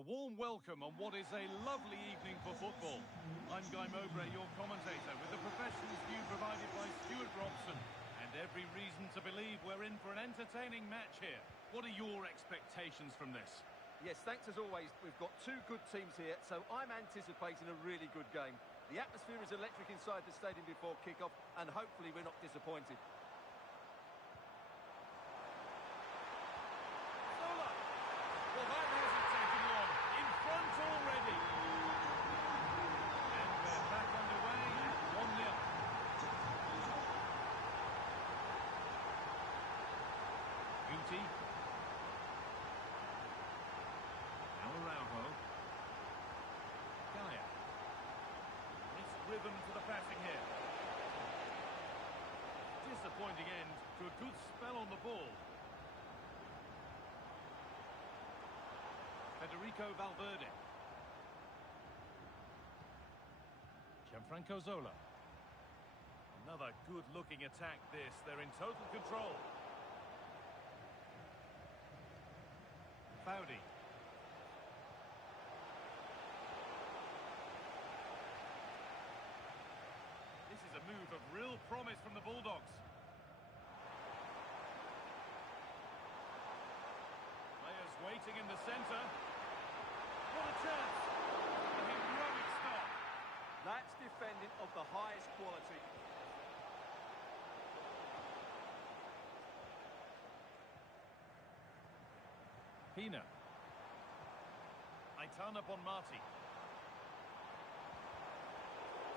A warm welcome on what is a lovely evening for football. I'm Guy Mowbray, your commentator, with the professionals view provided by Stuart Robson. And every reason to believe we're in for an entertaining match here. What are your expectations from this? Yes, thanks as always. We've got two good teams here, so I'm anticipating a really good game. The atmosphere is electric inside the stadium before kick-off, and hopefully we're not disappointed. Well, that hasn't taken long. In front already. And we're back underway at 1-0. Guti. Araujo. Gaia. Nice rhythm to the passing here. Disappointing end to a good spell on the ball. Federico Valverde. Gianfranco Zola. Another good-looking attack this. They're in total control. Faudi. This is a move of real promise from the Bulldogs. Players waiting in the centre. What a chance! A heroic stop. That's defending of the highest quality. Pina. Aitana Bonmati.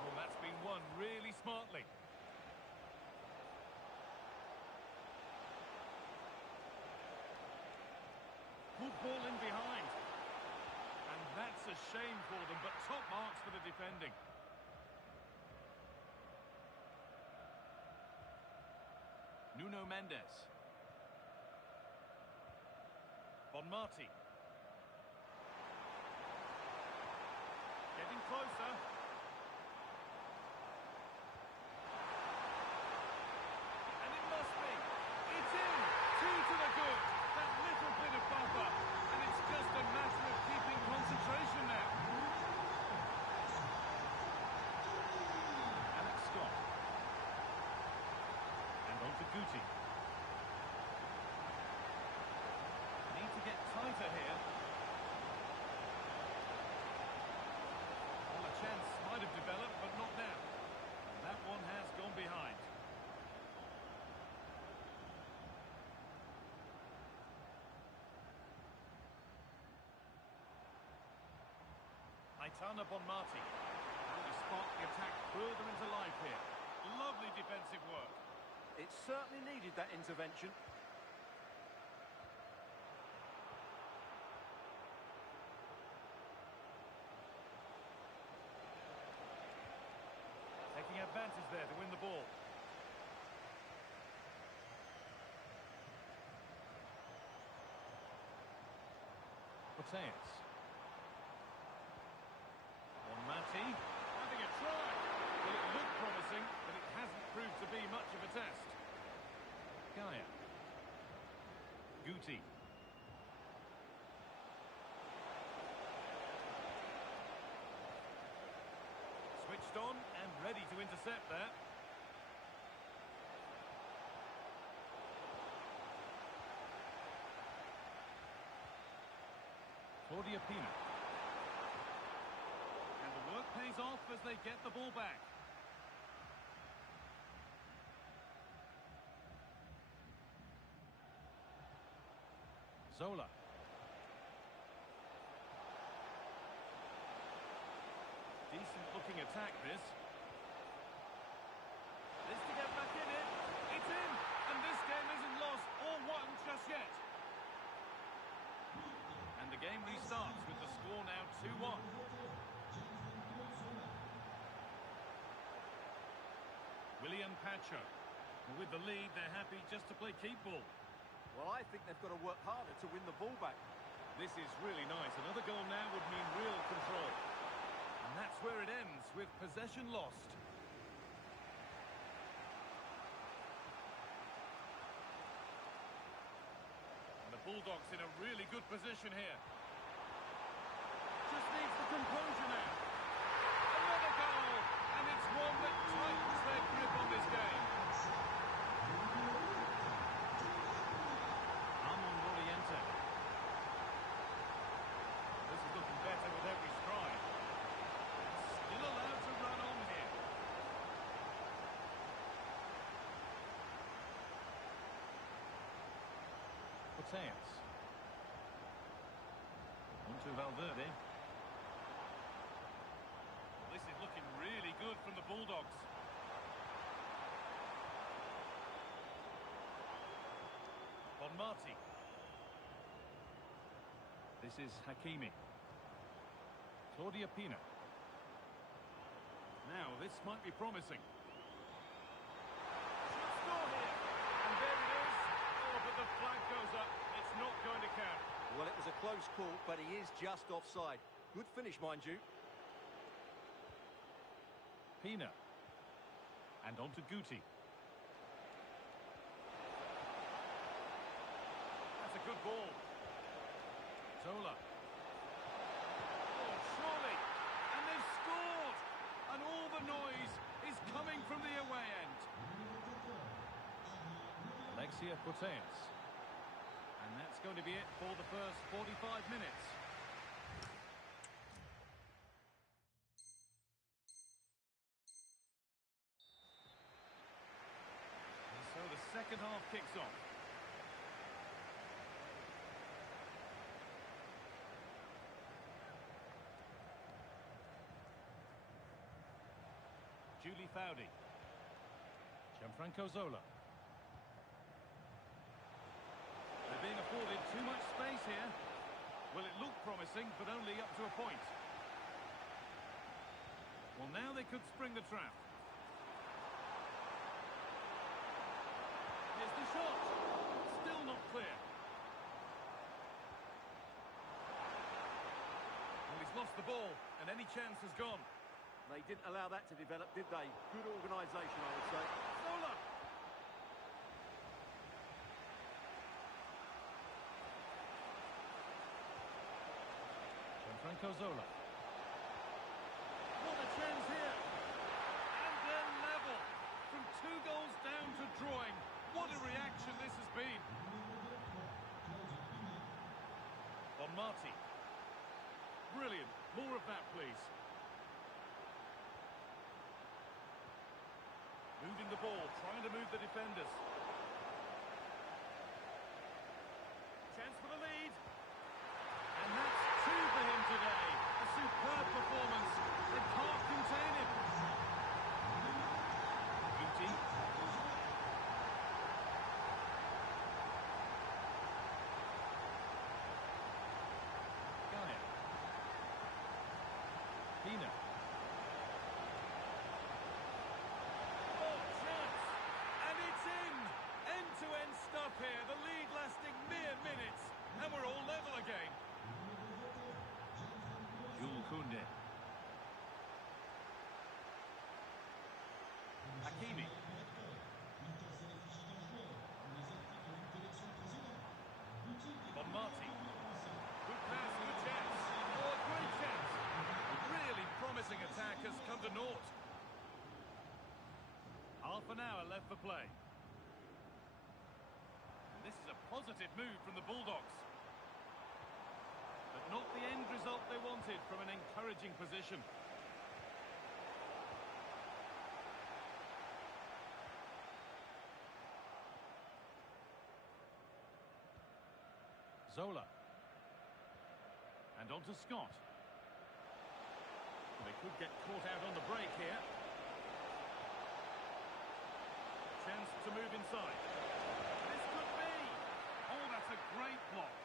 Oh, that's been won really smartly. Good ball in behind. And that's a shame for them, but top marks for the defending. Nuno Mendes. Bonmati. Getting closer. And it must be. It's in. 2 to the good. That little bit of buffer. And it's just a matter of keeping concentration now. Alex Scott. And on to Guti. Need to get tighter here. Well, a chance might have developed, but not now. And that one has gone behind. Aitana Bonmati. And to spark the attack further into life here. Lovely defensive work. It certainly needed that intervention. Taking advantage there to win the ball. Mateus. Bonmati, having a try. Well, it looked promising, but it hasn't proved to be much of a test. Gaia. Guti. Switched on and ready to intercept there. Claudia Pina. Work pays off as they get the ball back. Zola. Decent looking attack this. This to get back in it. It's in! And this game isn't lost or won just yet. And the game restarts with the score now 2-1. William Pacho. With the lead, they're happy just to play keep ball. Well, I think they've got to work harder to win the ball back. This is really nice. Another goal now would mean real control. And that's where it ends, with possession lost. And the Bulldogs in a really good position here. needs the composure now. Another goal, and it's one that tightens their grip on this game. Amon Oriente. This is looking better with every stride. Still allowed to run on here. Mateus. On to Valverde. Well, this is looking really good from the Bulldogs. Bonmati. This is Hakimi. Claudia Pina. Now, this might be promising. Should score here. And there it is. Oh, but the flag goes up. It's not going to count. Well, it was a close call, but he is just offside. Good finish, mind you. Pina. And on to Guti. That's a good ball. Zola. Oh, surely. And they've scored. And all the noise is coming from the away end. Alexia Putellas. And that's going to be it for the first 45 minutes. And so the second half kicks off. Julie Foudy. Gianfranco Zola. They're being afforded too much space here. Well, it looked promising, but only up to a point. Well, now they could spring the trap. Here's the shot. Still not clear. Well, he's lost the ball, and any chance has gone. They didn't allow that to develop, did they? Good organisation, I would say. Zola! Gianfranco Zola. What a chance here! And they're level! From 2 goals down to drawing. What a reaction this has been! Bonmati. Brilliant. More of that, please. Moving the ball, trying to move the defenders. Chance for the lead. And that's 2 for him today. A superb performance. They can't contain him. Guti. Gaia. Pina. End-to-end stuff here, the lead lasting mere minutes, and we're all level again. Jules Koundé. Hakimi. Bonmati. Good pass and a chance. Oh, a great chance. A really promising attack has come to naught. Half an hour left for play. This is a positive move from the Bulldogs. But not the end result they wanted from an encouraging position. Zola. And on to Scott. They could get caught out on the break here. Chance to move inside. This could be. Oh, that's a great block.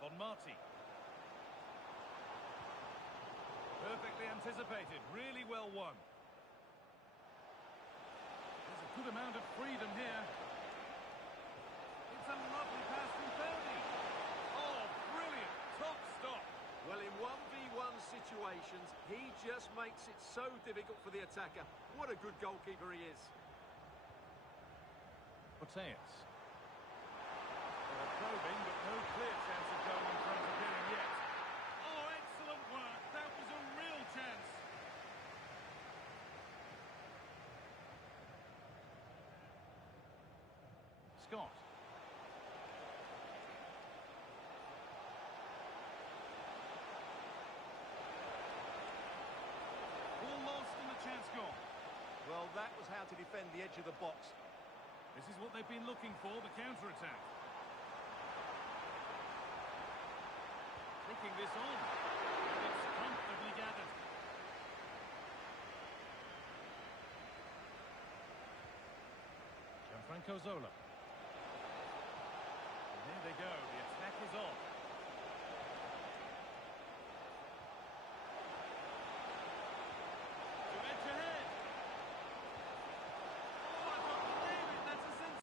Bonmati. Perfectly anticipated. Really well won. There's a good amount of freedom here. It's a lovely pass from Foudy. Oh, brilliant. Top stop. Well, in 1v1 situations, he just makes it so difficult for the attacker. What a good goalkeeper he is. Mateus. They're probing, but no clear chance of going in front of him yet. Scott. Ball lost and the chance gone. Well, that was how to defend the edge of the box. This is what they've been looking for, the counter-attack. Taking this on. And it's comfortably gathered. Gianfranco Zola. And here they go, the attack is on. To edge ahead. Oh, I can't believe it, that's a sense.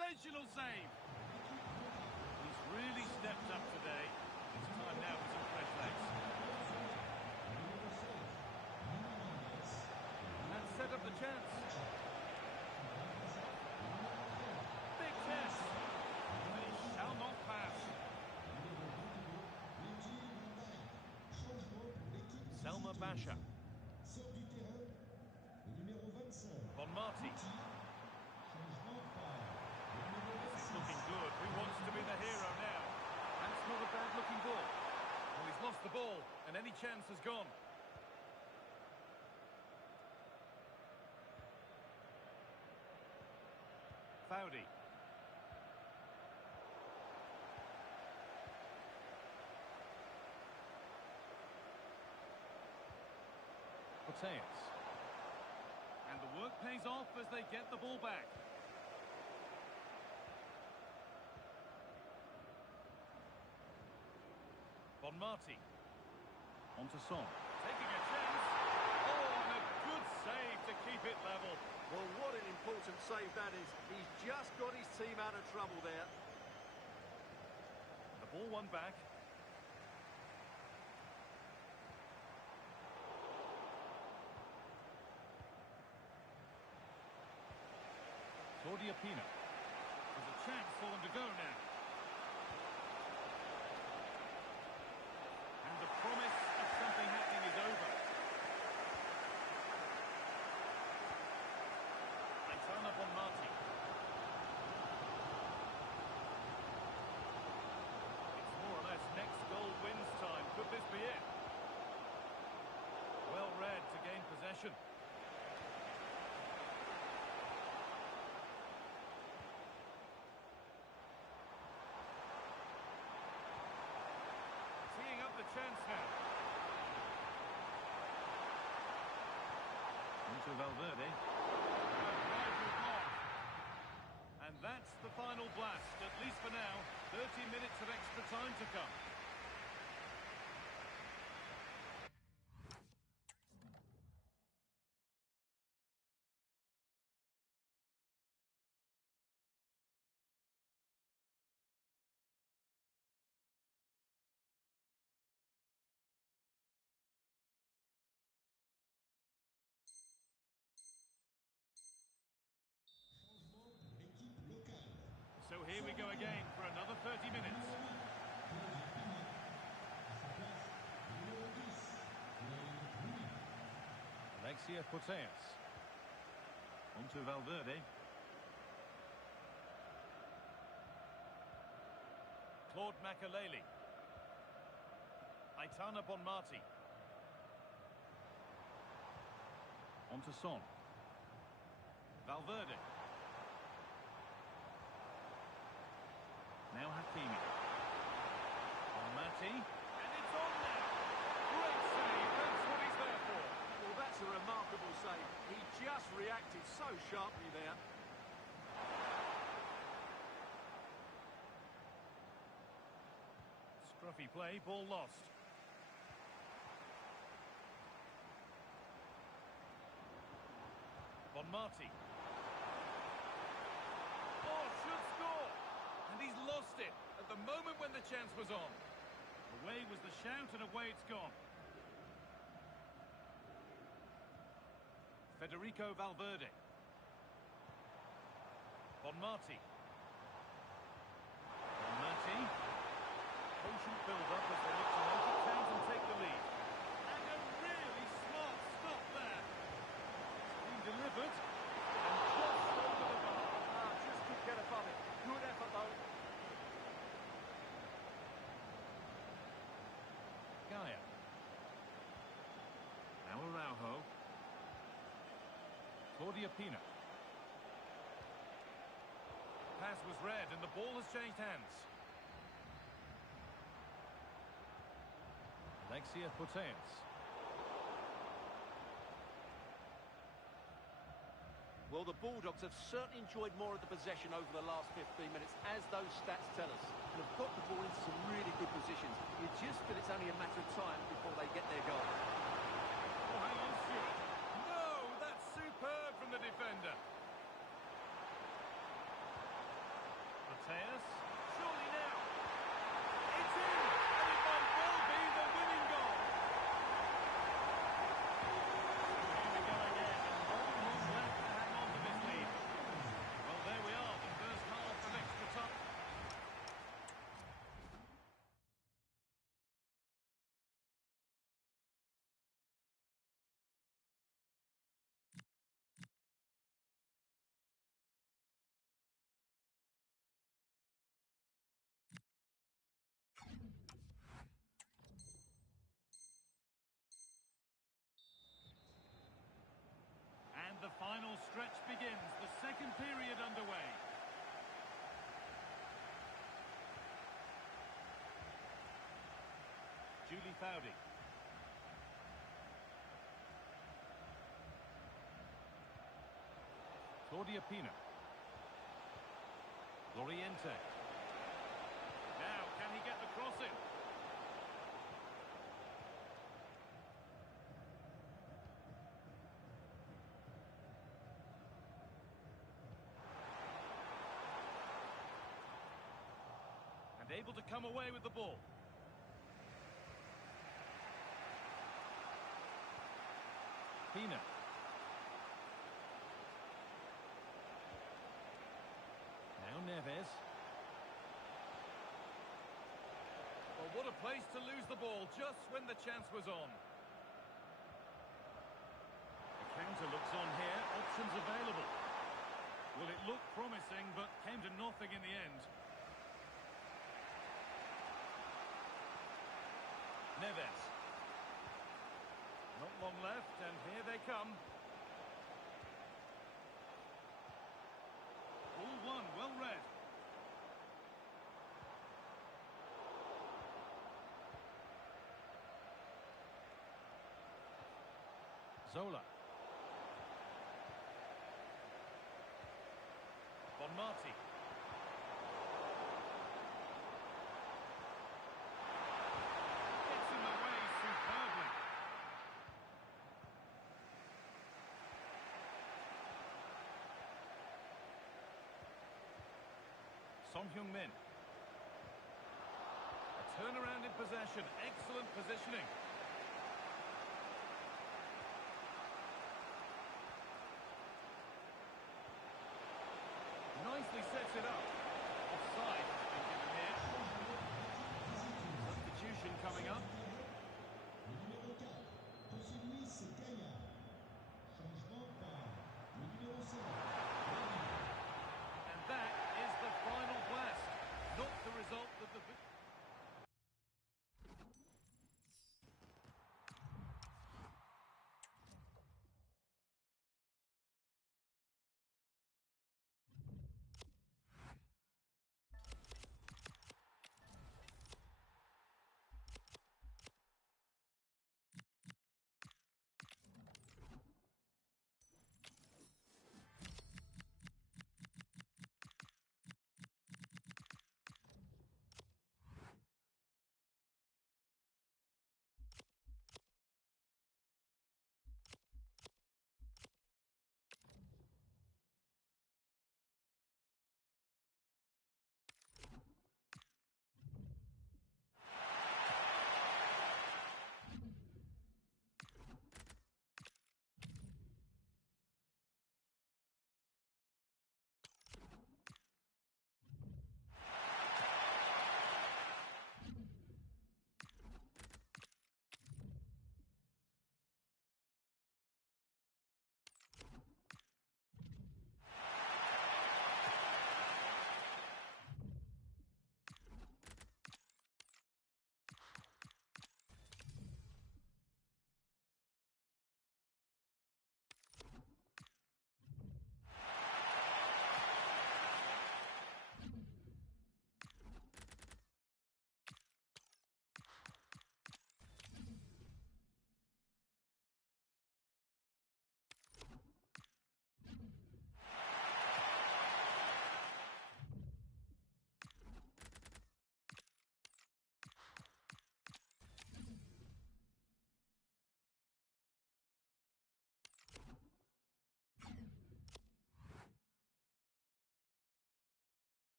Sensational save. He's really stepped up today. It's time now for some fresh legs. And set up the chance. Big chance. And he shall not pass. Selma Basha. Bon Marti. Looking good. Who wants to be the hero now? That's not a bad looking ball. Well, he's lost the ball and any chance has gone. Foudy. Mateus. And the work pays off as they get the ball back. Bon Marti. On to Son. Taking a chance. Oh, and a good save to keep it level. Well, what an important save that is. He's just got his team out of trouble there. The ball won back. Claudia Pina. There's a chance for them to go now. And the promise of something happening is over. Aitana Bon Marti. It's more or less next goal wins time. Could this be it? Well read to gain possession. Chance now. Into Valverde. And that's the final blast, at least for now. 30 minutes of extra time to come. So here we go again for another 30 minutes. Alexia Putellas. On to Valverde. Claude Makaleli. Aitana Bon Marti. On to Son. Valverde. Now Hakimi. On Mati. And it's on now. Great save. That's what he's there for. Well, that's a remarkable save. He just reacted so sharply there. Scruffy play, ball lost. On Marty. Oh, should score! And he's lost it at the moment when the chance was on. Away was the shout and away it's gone. Federico Valverde. On Marty. On Marty. Patient build-up as they look to make it count and take the lead. And a really smart stop there. It's been delivered. And just over the bar. Just couldn't get above it. Good effort, though. Gaia. Now Araujo. Claudia Pina. Pass was read and the ball has changed hands. Alexia Putellas. Well, the Bulldogs have certainly enjoyed more of the possession over the last 15 minutes, as those stats tell us, and have got the ball into some really good positions. You just feel it's only a matter of time before they get their goal. Oh, hang on, Stuart. No, that's superb from the defender. Putellas. Surely now. It's in, and it might well be the winning goal. Here we go again, and not left to hang on to this lead. Well, there we are, the first half of extra time. And the final stretch begins, the second period underway. Julie Fowdy. Claudia Pina. Loriente. Now, can he get the cross in? And able to come away with the ball. Pina. Now Neves. Well, what a place to lose the ball just when the chance was on. The counter looks on here, options available. Well, it looked promising, but came to nothing in the end. Neves. Not long left, and here they come. All one, well read. Zola. Bon Marti. Gets in the way superbly. Song Heung-min. A turnaround in possession, excellent positioning. Nicely sets it up. Offside has been given here. Substitution coming up. And that is the final blast. Not the result that the...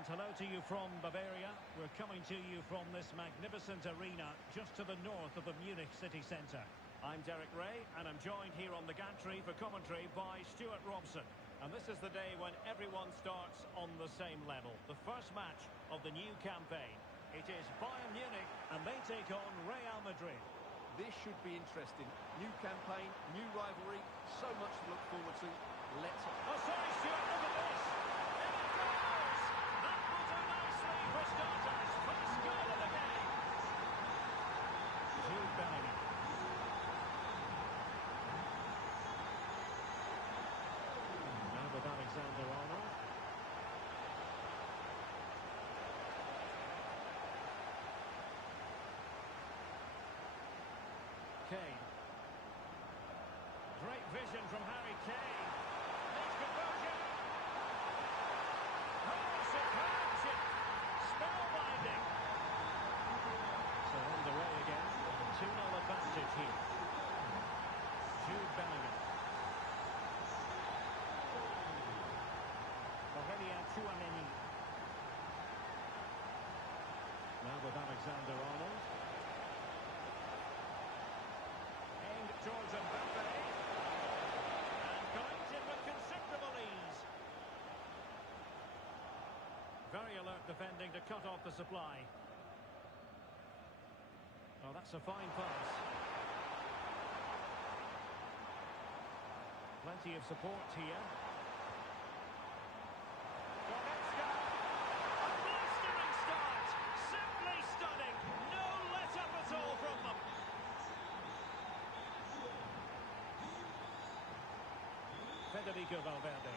And hello to you from Bavaria. We're coming to you from this magnificent arena just to the north of the Munich city centre. I'm Derek Ray, and I'm joined here on the gantry for commentary by Stuart Robson. And this is the day when everyone starts on the same level. The first match of the new campaign. It is Bayern Munich, and they take on Real Madrid. This should be interesting. New campaign, new rivalry, so much to look forward to. Let's... Oh, sorry, Stuart, look at this! In it goes! That will do nicely for starters. First goal of the game. Jude Bellingham. Now with Alexander-Arnold. Kane. Great vision from Harry Kane. Needs conversion. Oh, superb chip. Spellbinding. So underway again. 2-0 advantage here. Jude Bellingham. Aurélien Tchouameni. Now with Alexander-Arnold. Towards Mbappe, and collected with considerable ease. Very alert defending to cut off the supply. Oh, that's a fine pass. Plenty of support here. Goretzka, a blistering start, simply stunning. No let up at all from them. Federico Valverde.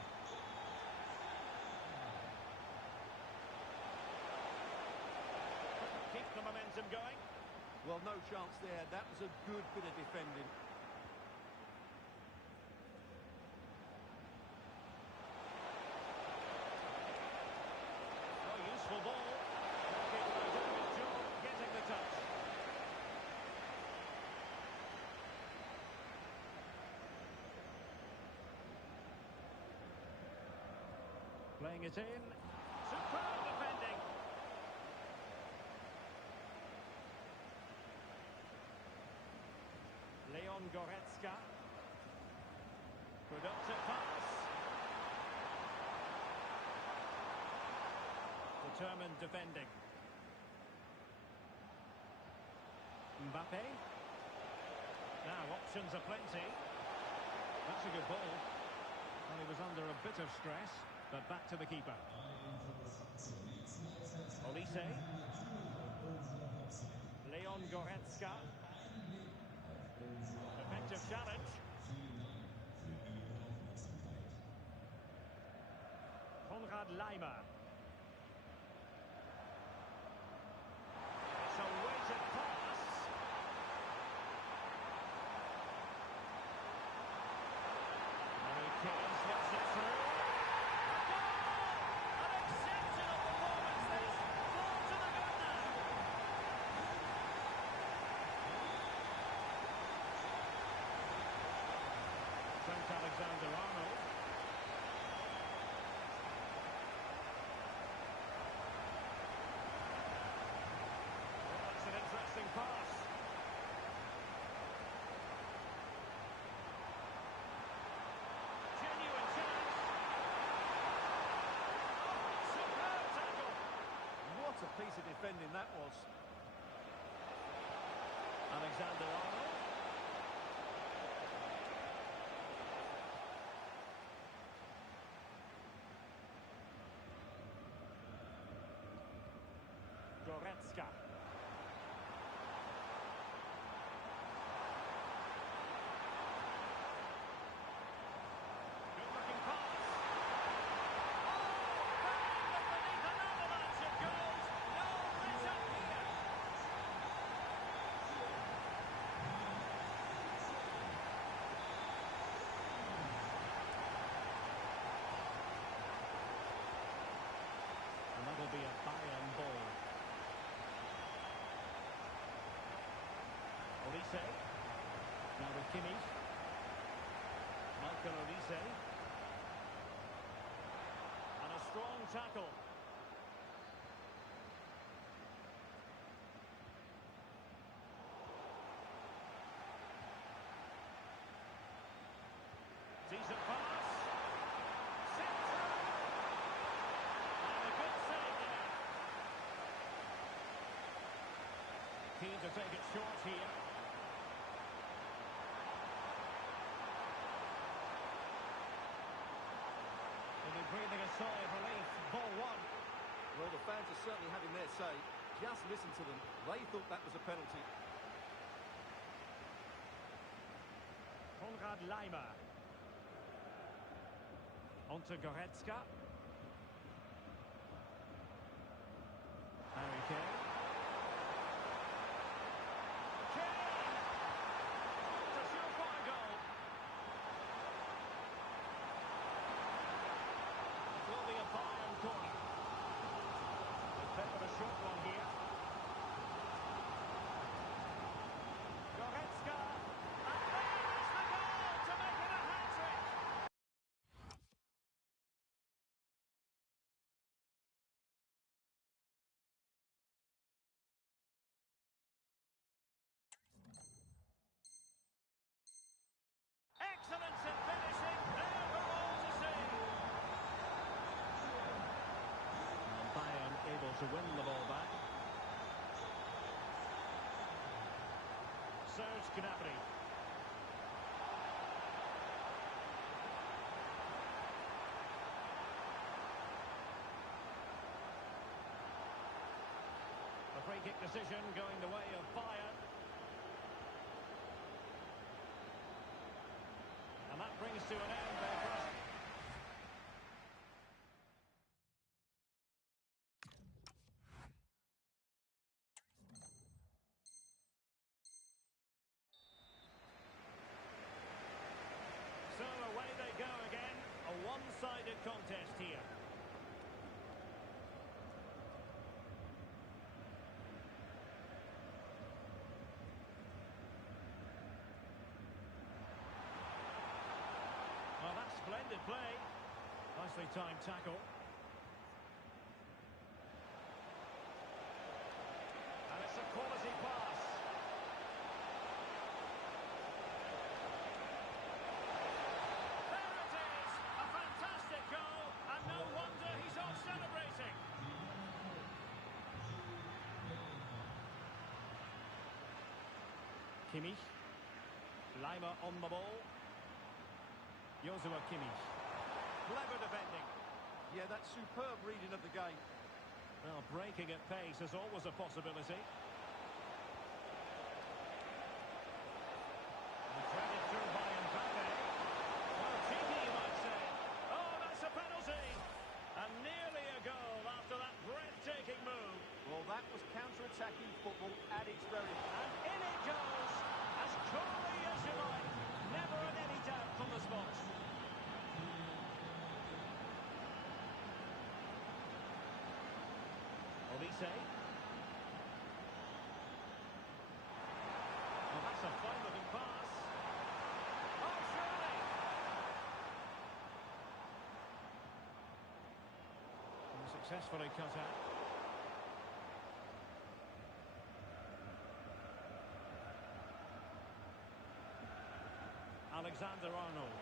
Keep the momentum going. Well, no chance there. That was a good bit of defending. Oh, useful ball. Goalkeeper doing his job, getting the touch. Playing it in. Superb defending. Leon Goretzka. Productive pass. Determined defending. Mbappe. Now options are plenty. That's a good ball. And he was under a bit of stress. But back to the keeper. Olise. Leon Goretzka. Effective challenge. Konrad Laimer. It's a weighted pass. Harry Kane slips it through. Alexander-Arnold. Well, that's an interesting pass. Genuine chance. Oh, superb tackle. What a piece of defending that was. Alexander-Arnold. Goretzka. Good-looking pass. Oh, bang beneath an avalanche of goals. No let up here. And that'll be a Bayern ball. Olise. Now with Kimmich. Michael Olise. And a strong tackle. keen to take it short here. They'll be breathing a sigh of relief. Ball one. Well, the fans are certainly having their say. Just listen to them. They thought that was a penalty. Konrad Laimer. Onto Goretzka. Harry Kane. Kane! It's a surefire goal. It will be a Bayern corner. They've peppered a short one here. Goretzka. And there is the goal to make it a hat-trick. Excellence in finishing, there for all to see. And Bayern able to win the ball back. Serge Gnabry. A free kick decision going the way of Bayern. And that brings to an end their first. So away they go again. A one-sided contest here. Well, that's splendid play. Nicely timed tackle. And it's a quality pass. There it is! A fantastic goal, and no wonder he's off celebrating. Kimmich. Laimer on the ball. Joshua Kimmich. Clever defending. Yeah, that's superb reading of the game. Well, breaking at pace is always a possibility. And threaded through by Mbappe. Well, cheeky, you might say. Oh, that's a penalty! And nearly a goal after that breathtaking move. Well, that was counter-attacking football at its very... And in it goes! As coolly as you like. Never in any doubt from the spot. Olise. Well, that's a fine-looking pass. Oh, surely! And successfully cut out. Alexander-Arnold.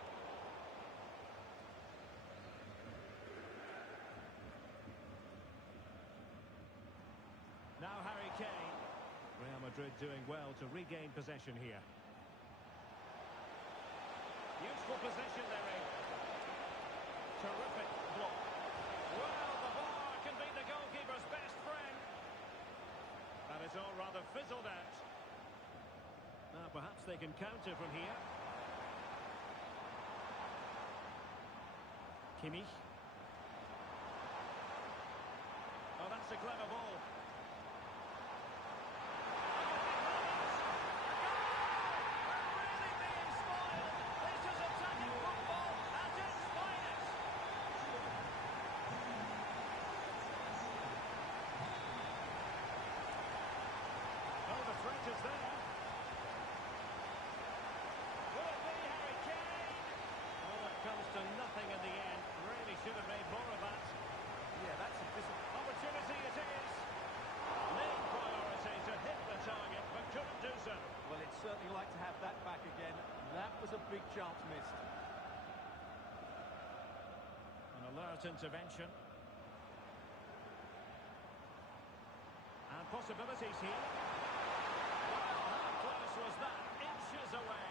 Now Harry Kane. Real Madrid doing well to regain possession here. Useful possession they're in. Terrific block. Well, the bar can be the goalkeeper's best friend. And it's all rather fizzled out. Now perhaps they can counter from here. Kimmich. Oh, that's a clever ball. Is there. Will it be Harry Kane? Oh, it comes to nothing in the end. Really should have made more of that. Yeah, that's a opportunity it is. Main priority to hit the target, but couldn't do so. Well, it's certainly like to have that back again. That was a big chance missed. An alert intervention. And possibilities here. was that? Inches away.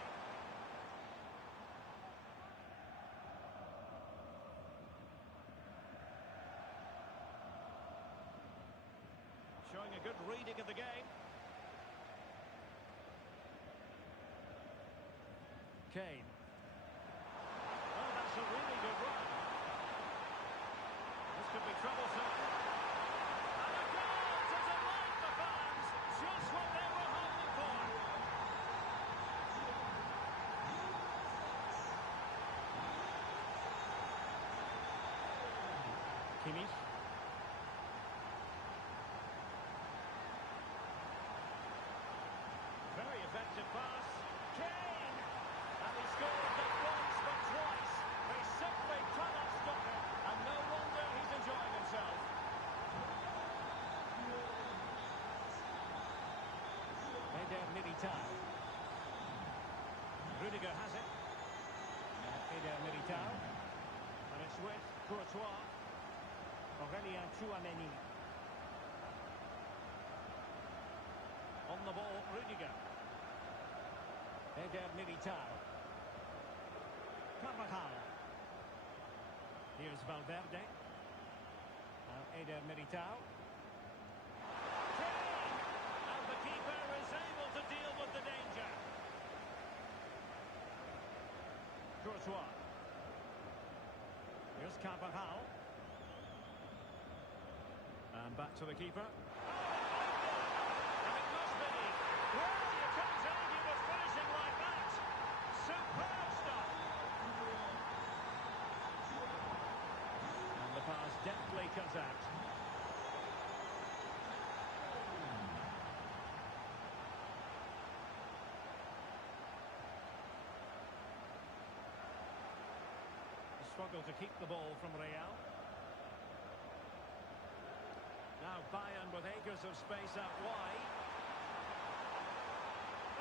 Showing a good reading of the game. Kane. Oh, that's a really good run. This could be troublesome. And a goal to delight the fans. Just what they were hoping for. Kimmich. Very effective pass. Kane! And he scored not once but twice. They simply cannot stop him. And no wonder he's enjoying himself. Eder Militao. Rudiger has it. Eder Militao. And it's with Courtois. Aurelien Tchouameni. On the ball, Rudiger. Eder Militao. Carvajal. Here's Valverde. Now Eder Militao. Kane! And the keeper is able to deal with the danger. Courtois. Here's Carvajal. And back to the keeper. And it must be. Well, you can't tell he was finishing like that. Superb stuff. And the pass deftly cut out. Struggle to keep the ball from Real. Now Bayern with acres of space out wide.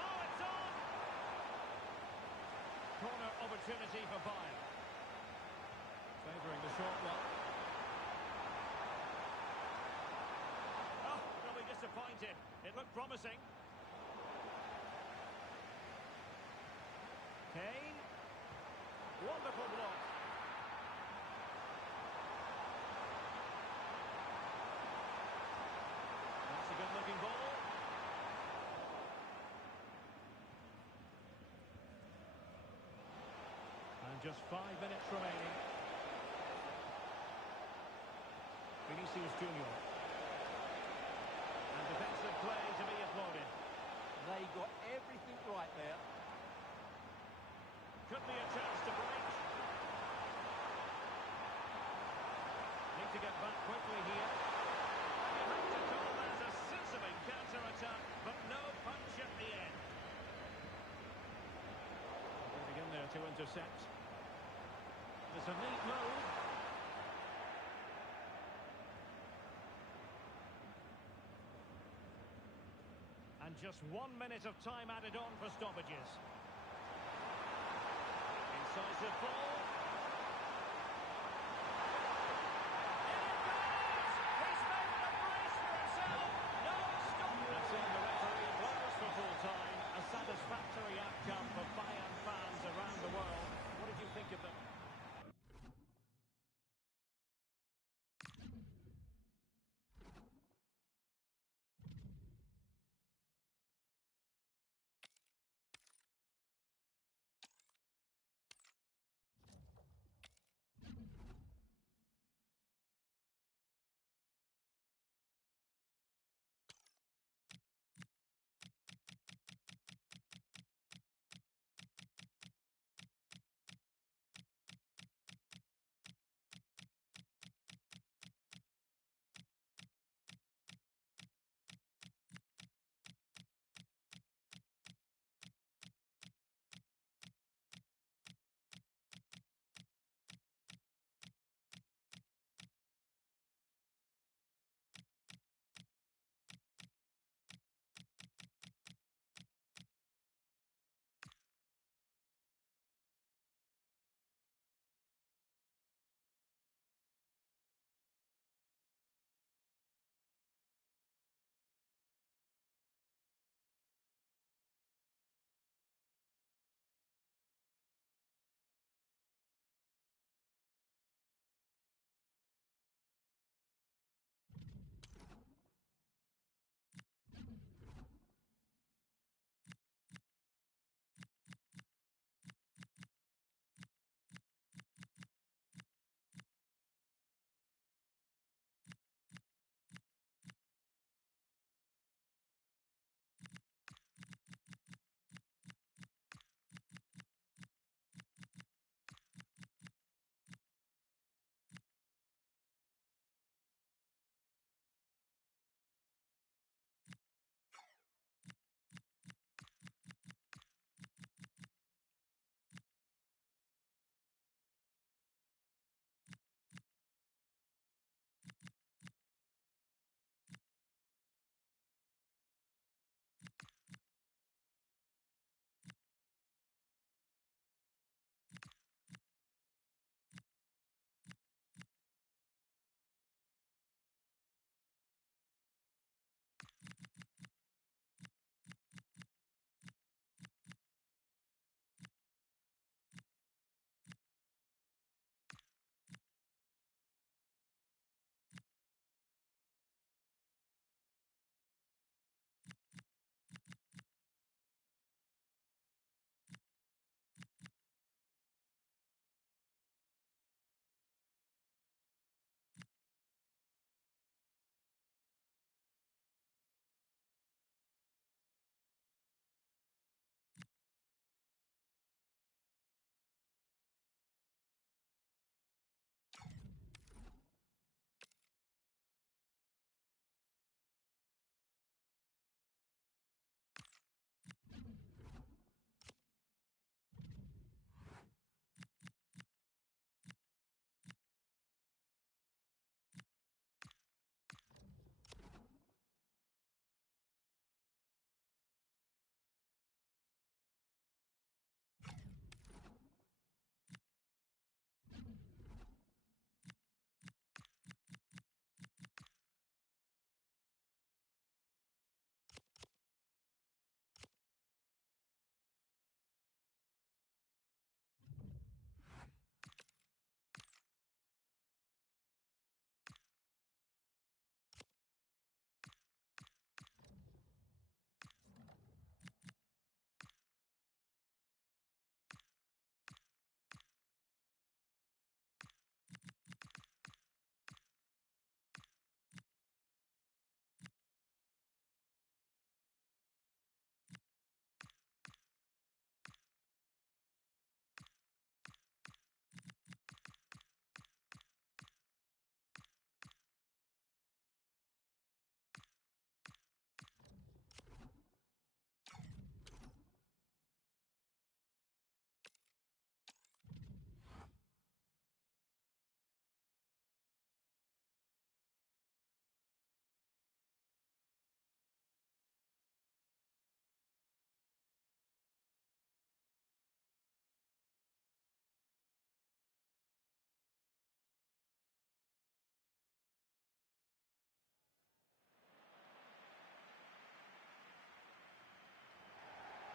Oh, it's on! Corner opportunity for Bayern. Favouring the short one. Oh, they'll be disappointed. It looked promising. Kane. Wonderful block. Good-looking ball. And just 5 minutes remaining. Vinicius Junior. And defensive play to be applauded. They got everything right there. Could be a chance to break. Need to get back quickly here. And you have to call that a sizzling counter-attack, but no punch at the end. Getting in there to intercept. It's a neat move. And just 1 minute of time added on for stoppages. Incisive ball. A satisfactory outcome for Bayern fans around the world. What did you think of them?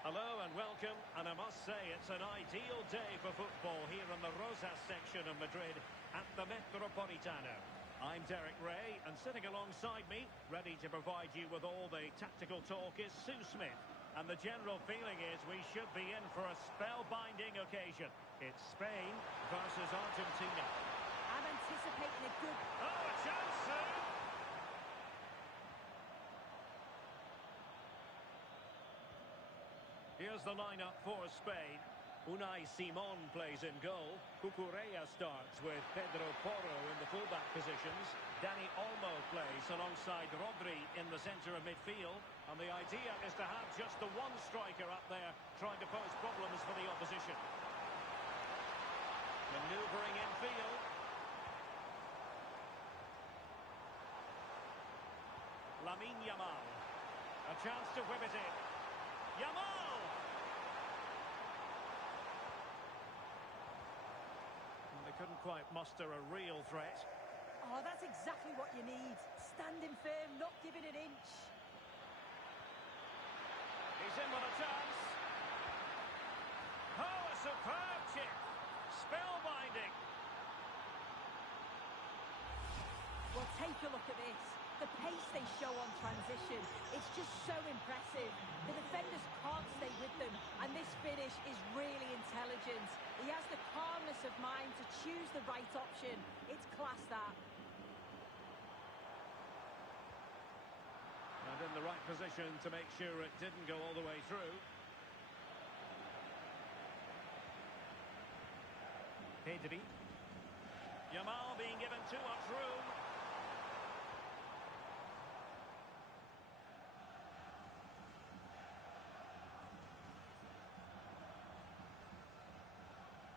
Hello and welcome, and I must say it's an ideal day for football here in the Rosas section of Madrid at the Metropolitano. I'm Derek Ray, and sitting alongside me, ready to provide you with all the tactical talk, is Sue Smith. And the general feeling is we should be in for a spellbinding occasion. It's Spain versus Argentina. I'm anticipating a good... Oh, a chance, Sue! Here's the lineup for Spain. Unai Simon plays in goal. Cucurella starts with Pedro Porro in the fullback positions. Dani Olmo plays alongside Rodri in the centre of midfield. And the idea is to have just the one striker up there trying to pose problems for the opposition. Manoeuvring infield. Lamine Yamal. A chance to whip it in. Yamal! They couldn't quite muster a real threat. Oh, that's exactly what you need. Standing firm, not giving an inch. He's in with a chance. Oh, a superb chip. Spellbinding. Well, take a look at this. The pace they show on transition, it's just so impressive. The defenders can't stay with them, and this finish is really intelligent. He has the calmness of mind to choose the right option. It's class, that. And in the right position to make sure it didn't go all the way through. Pedri. Yamal being given too much room.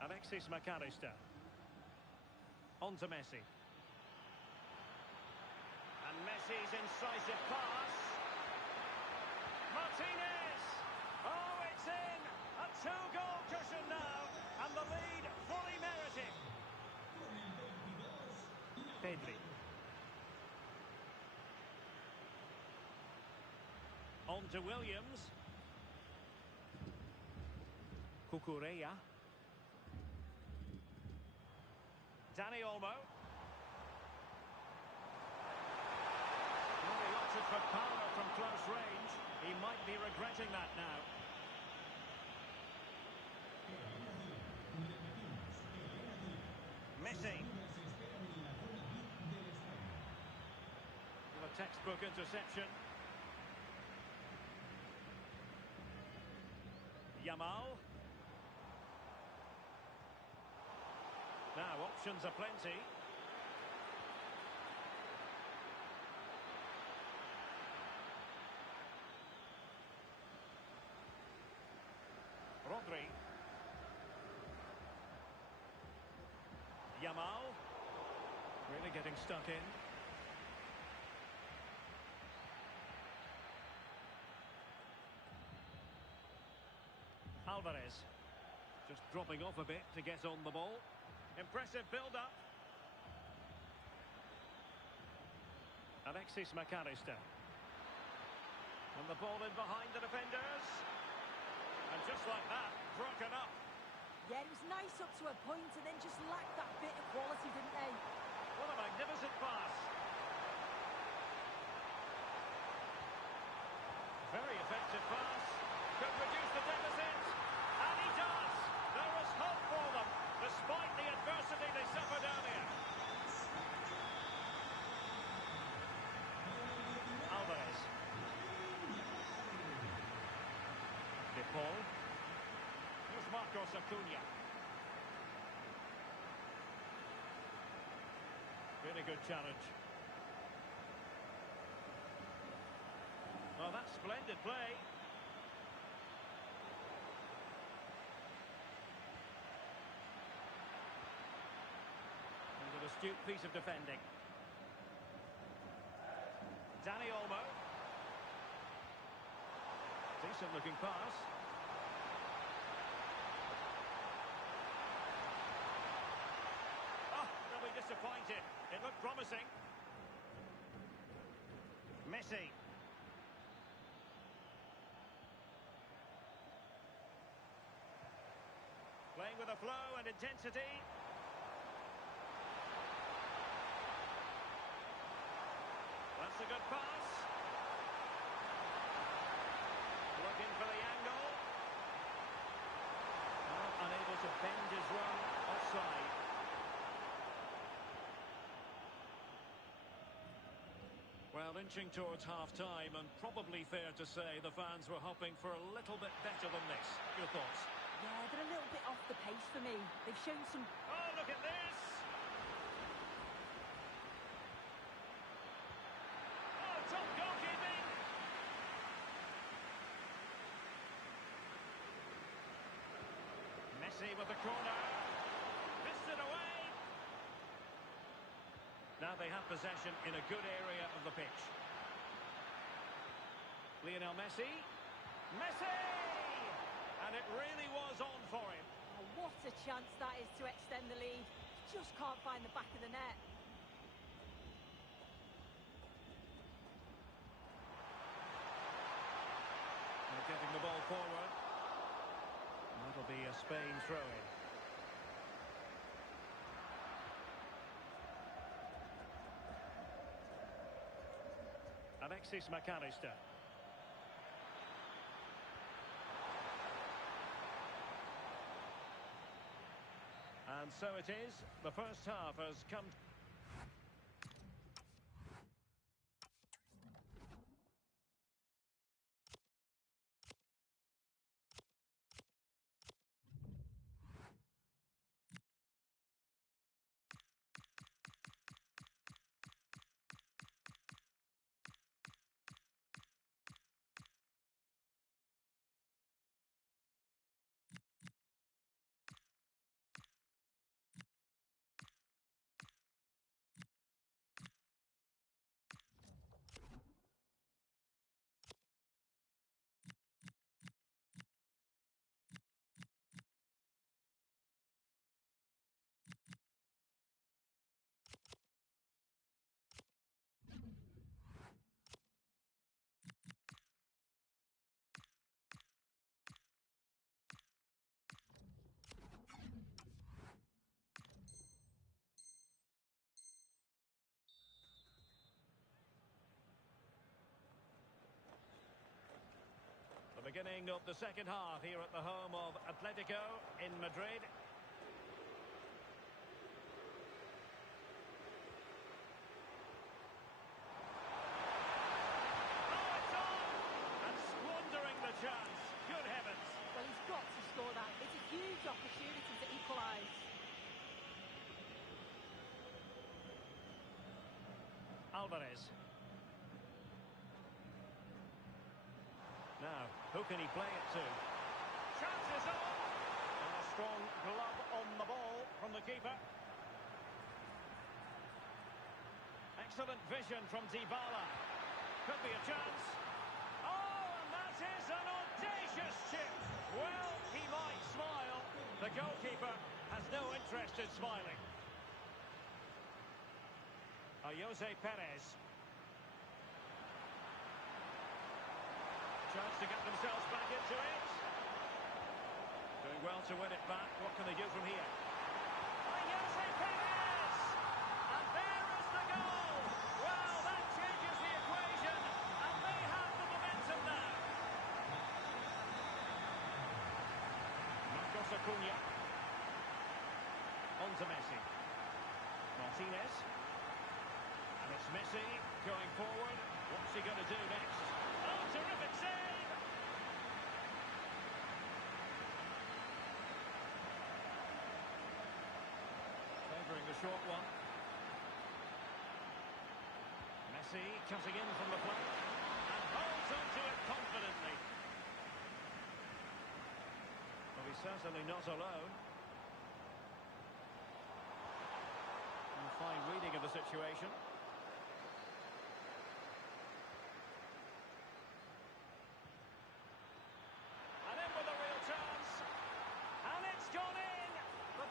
Alexis McAllister. On to Messi. And Messi's incisive pass. Martinez! Oh, it's in! A two-goal cushion now, and the lead fully merited. Pedri. On to Williams. Cucurella. Dani Olmo. Well, he opted for power from close range. He might be regretting that now. Messi. A textbook interception. Yamal. Now, options are plenty. Rodri. Yamal. Really getting stuck in. Alvarez. Just dropping off a bit to get on the ball. Impressive build-up. Alexis McAllister. And the ball in behind the defenders. And just like that, broken up. Yeah, it was nice up to a point and then just lacked that bit of quality, didn't they? What a magnificent pass. Very effective pass. Could reduce the deficit. And he does. There is hope for them, despite the adversity they suffered earlier. Alvarez. De Paul. Here's Marcos Acuna. Really good challenge. Well, that's splendid play. And an astute piece of defending. Dani Olmo. Decent looking pass. Oh, they'll be disappointed. It looked promising. Messi. with a flow and intensity. That's a good pass. Looking for the angle. Unable to bend his run offside. Well, inching towards half-time, and probably fair to say the fans were hoping for a little bit better than this. Your thoughts? Yeah, they're a little bit off the pace for me. They've shown some... Oh, look at this! Oh, top goalkeeping! Messi with the corner. Missed it away. Now they have possession in a good area of the pitch. Lionel Messi. Messi! And it really was on for him. Oh, what a chance that is to extend the lead. Just can't find the back of the net. They're getting the ball forward. That'll be a Spain throw-in. Alexis McAllister. And so it is. The first half has come. The beginning of the second half here at the home of Atletico in Madrid. Oh, it's on! And squandering the chance. Good heavens. Well, he's got to score that. It's a huge opportunity to equalise. Alvarez. Now, who can he play it to? Chances on! And a strong glove on the ball from the keeper. Excellent vision from Dybala. Could be a chance. Oh, and that is an audacious chip. Well, he might smile. The goalkeeper has no interest in smiling. Jose Perez. Chance to get themselves back into it. Doing well to win it back. What can they do from here? Jose Perez! And there is the goal! Well, that changes the equation, and they have the momentum now. Marcos Acuna. On to Messi. Martinez. And it's Messi going forward. What's he going to do next? Oh, terrific save! Favouring the short one. Messi cutting in from the flank and holds onto it confidently. Well, he's certainly not alone. And a fine reading of the situation.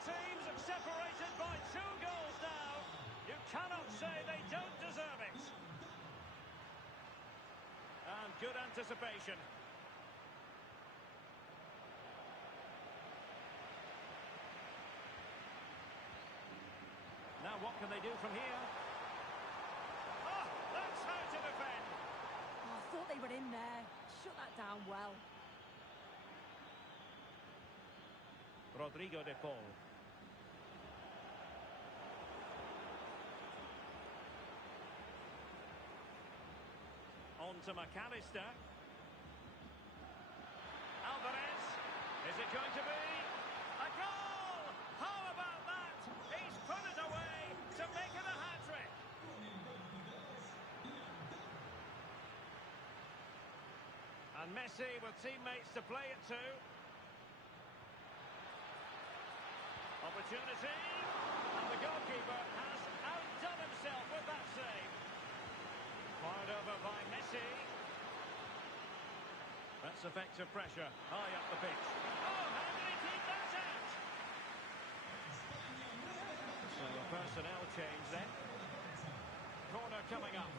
Teams are separated by 2 goals now. You cannot say they don't deserve it. And good anticipation. what can they do from here? Oh, that's how to defend. Oh, I thought they were in there. Shut that down well. Rodrigo de Paul. On to McAllister. Alvarez. Is it going to be a goal? How about that? He's put it away to make it a hat-trick. And Messi with teammates to play it to. Opportunity. And the goalkeeper has outdone himself with that save. Fired over by Messi. That's effective pressure. High up the pitch. Oh, how did he keep that out? So a personnel change then. Corner coming up.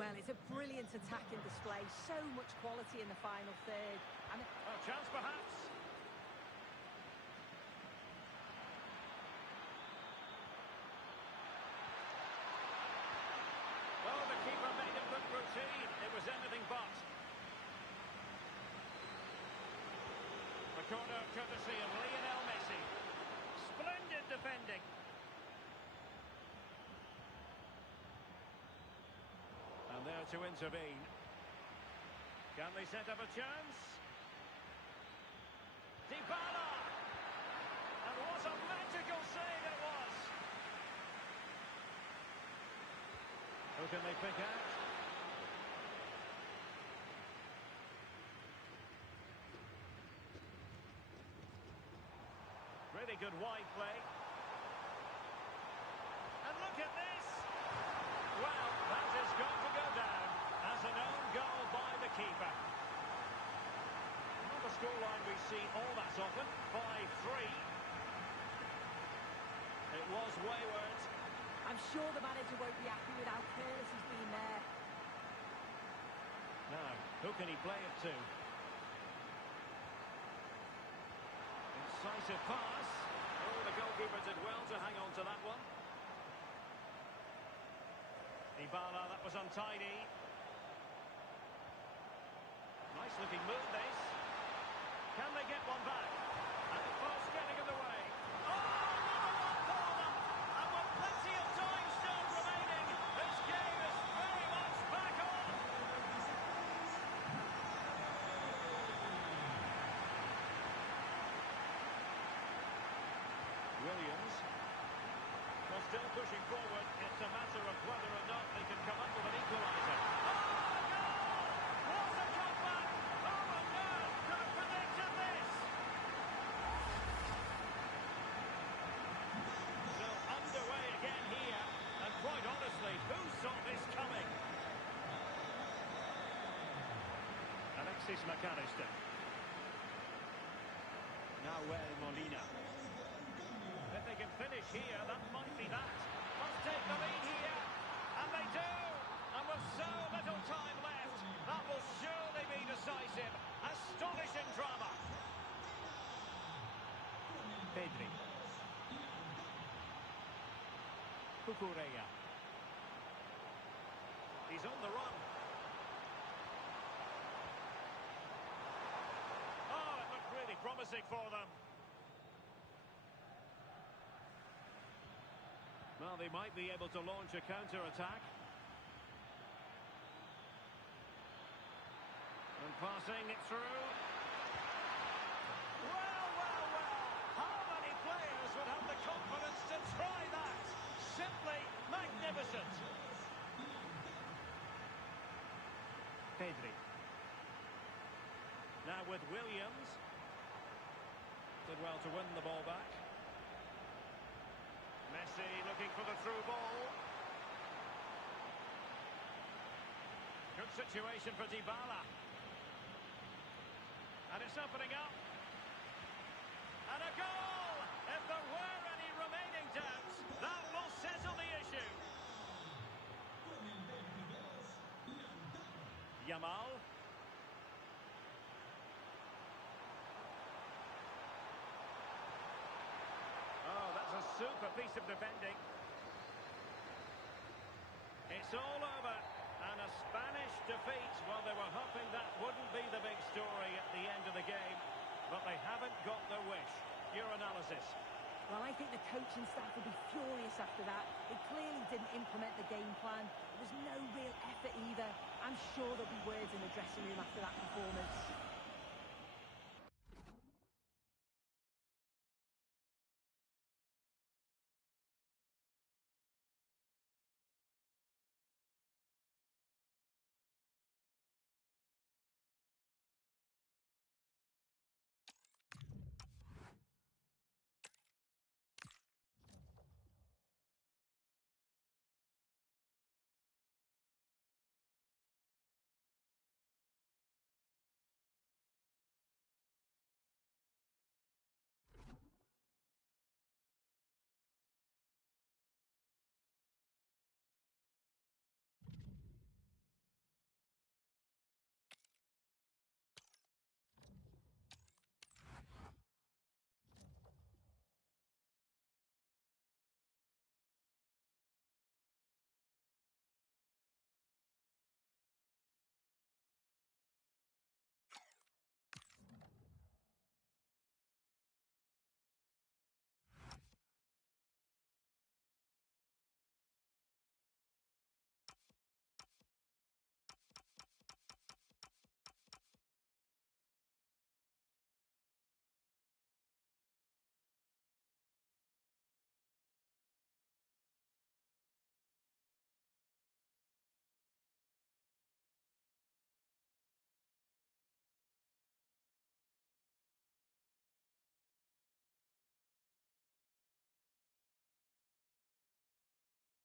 Well, it's a brilliant attacking display. So much quality in the final third. And A chance perhaps. Well, the keeper made it look routine. It was anything but. The corner courtesy of Lionel Messi. Splendid defending. And there to intervene. Can they set up a chance? Dybala! And what a magical save it was! Who can they pick out? Really good wide play. And look at this! Well, that is going to go down as an own goal by the keeper. Not a scoreline we see all that often, 5-3. It was wayward. I'm sure the manager won't be happy with how careless he's been there. Now, who can he play it to? Incisive pass. Oh, the goalkeeper did well to hang on to that one. Dybala, that was untidy. Nice looking move, this. Can they get one back? And the pass getting in the way. Oh, another one for them! And with plenty of time still remaining, this game is very much back on. Williams. Well, still pushing forward. It's a matter of whether or not they can come up with an equaliser. Oh, goal! What a comeback! Oh, my God! Could have predicted this! So, underway again here. And quite honestly, who saw this coming? Alexis McAllister. Now, Molina. If they can finish here, that might be that. Must take the lead here. And they do. And with so little time left, that will surely be decisive. Astonishing drama. Pedri. Cucurella. He's on the run. Oh, it looked really promising for them. Well, they might be able to launch a counter-attack. And passing it through. Well, well, well. How many players would have the confidence to try that? Simply magnificent. Pedri. Now with Williams. Did well to win the ball back. Messi looking for the through ball. Good situation for Dybala. And it's opening up. And a goal! If there were any remaining doubts, that will settle the issue. Yamal. a piece of defending. It's all over. And a Spanish defeat. Well, they were hoping that wouldn't be the big story at the end of the game. But they haven't got their wish. Your analysis? Well, I think the coaching staff will be furious after that. They clearly didn't implement the game plan. There was no real effort either. I'm sure there'll be words in the dressing room after that performance.